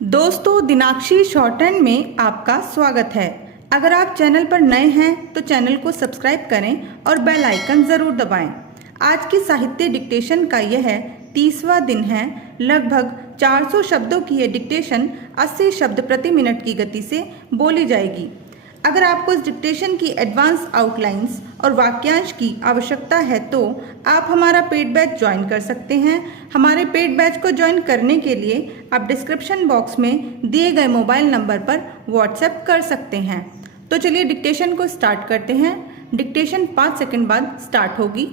दोस्तों, दिनाक्षी short hand में आपका स्वागत है। अगर आप चैनल पर नए हैं तो चैनल को सब्सक्राइब करें और बेल आइकन ज़रूर दबाएं। आज की साहित्य डिक्टेशन का यह 30वां दिन है। लगभग 400 शब्दों की ये डिक्टेशन 80 शब्द प्रति मिनट की गति से बोली जाएगी। अगर आपको इस डिक्टेशन की एडवांस आउटलाइंस और वाक्यांश की आवश्यकता है तो आप हमारा पेड बैच ज्वाइन कर सकते हैं। हमारे पेड बैच को ज्वाइन करने के लिए आप डिस्क्रिप्शन बॉक्स में दिए गए मोबाइल नंबर पर व्हाट्सएप कर सकते हैं। तो चलिए डिक्टेशन को स्टार्ट करते हैं। डिक्टेशन 5 सेकंड बाद स्टार्ट होगी।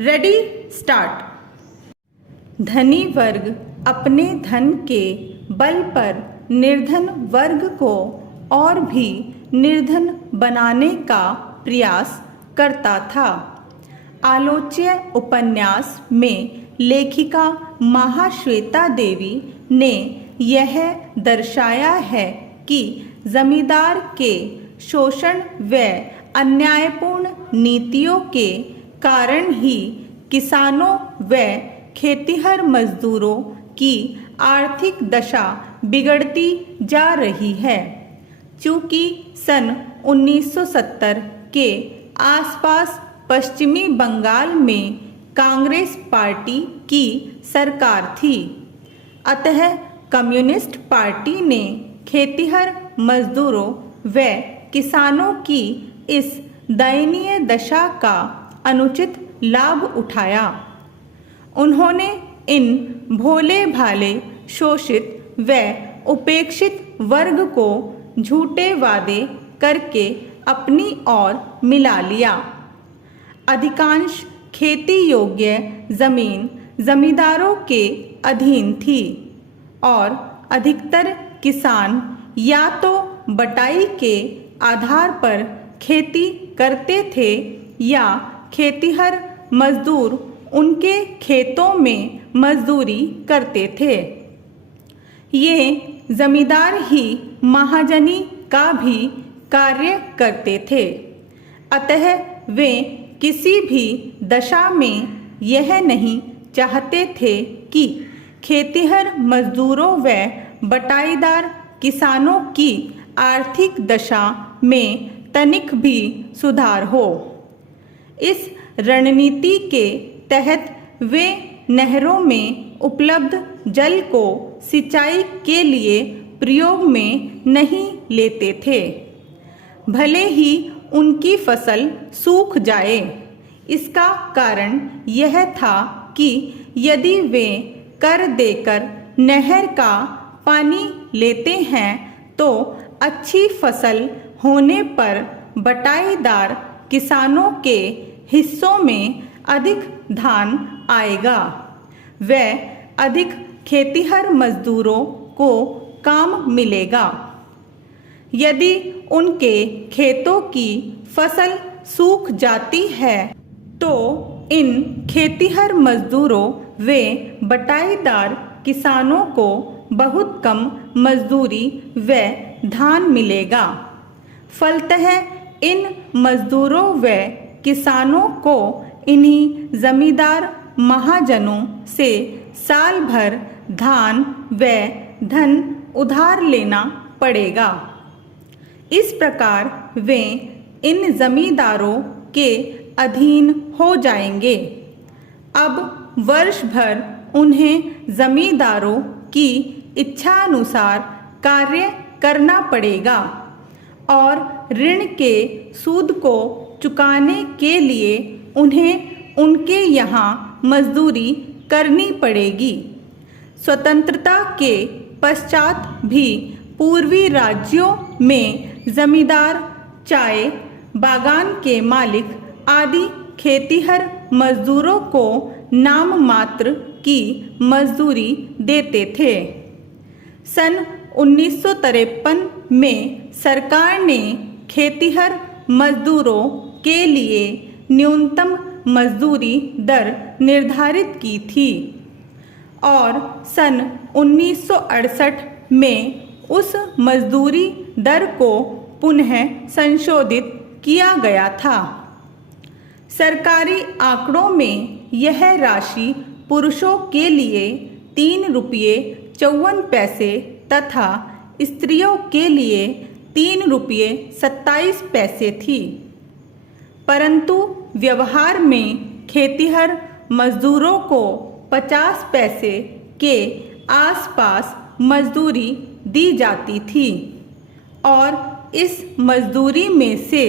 Ready, start. धनी वर्ग अपने धन के बल पर निर्धन वर्ग को और भी निर्धन बनाने का प्रयास करता था। आलोच्य उपन्यास में लेखिका महाश्वेता देवी ने यह दर्शाया है कि जमींदार के शोषण व अन्यायपूर्ण नीतियों के कारण ही किसानों व खेतिहर मजदूरों की आर्थिक दशा बिगड़ती जा रही है। चूँकि सन 1970 के आसपास पश्चिमी बंगाल में कांग्रेस पार्टी की सरकार थी, अतः कम्युनिस्ट पार्टी ने खेतिहर मजदूरों व किसानों की इस दयनीय दशा का अनुचित लाभ उठाया। उन्होंने इन भोले भाले शोषित व उपेक्षित वर्ग को झूठे वादे करके अपनी ओर मिला लिया। अधिकांश खेती योग्य जमीन जमींदारों के अधीन थी और अधिकतर किसान या तो बटाई के आधार पर खेती करते थे या खेतिहर मजदूर उनके खेतों में मजदूरी करते थे। ये जमींदार ही महाजनी का भी कार्य करते थे, अतः वे किसी भी दशा में यह नहीं चाहते थे कि खेतिहर मजदूरों व बटाईदार किसानों की आर्थिक दशा में तनिक भी सुधार हो। इस रणनीति के तहत वे नहरों में उपलब्ध जल को सिंचाई के लिए प्रयोग में नहीं लेते थे, भले ही उनकी फसल सूख जाए। इसका कारण यह था कि यदि वे कर देकर नहर का पानी लेते हैं तो अच्छी फसल होने पर बटाईदार किसानों के हिस्सों में अधिक धान आएगा व अधिक खेतिहर मजदूरों को काम मिलेगा। यदि उनके खेतों की फसल सूख जाती है तो इन खेतिहर मजदूरों व बटाईदार किसानों को बहुत कम मजदूरी व धान मिलेगा। फलतः इन मजदूरों व किसानों को इन्हीं जमींदार महाजनों से साल भर धान व धन उधार लेना पड़ेगा। इस प्रकार वे इन जमींदारों के अधीन हो जाएंगे। अब वर्ष भर उन्हें जमींदारों की इच्छानुसार कार्य करना पड़ेगा और ऋण के सूद को चुकाने के लिए उन्हें उनके यहाँ मजदूरी करनी पड़ेगी। स्वतंत्रता के पश्चात भी पूर्वी राज्यों में जमींदार, चाय बागान के मालिक आदि खेतिहर मजदूरों को नाम मात्र की मजदूरी देते थे। सन 1953 में सरकार ने खेतिहर मजदूरों के लिए न्यूनतम मजदूरी दर निर्धारित की थी और सन 1968 में उस मजदूरी दर को पुनः संशोधित किया गया था। सरकारी आंकड़ों में यह राशि पुरुषों के लिए 3 रुपये 54 पैसे तथा स्त्रियों के लिए 3 रुपये 27 पैसे थी। परंतु व्यवहार में खेतिहर मजदूरों को 50 पैसे के आसपास मजदूरी दी जाती थी और इस मजदूरी में से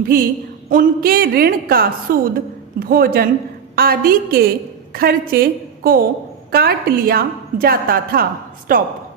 भी उनके ऋण का सूद, भोजन आदि के खर्चे को काट लिया जाता था। स्टॉप।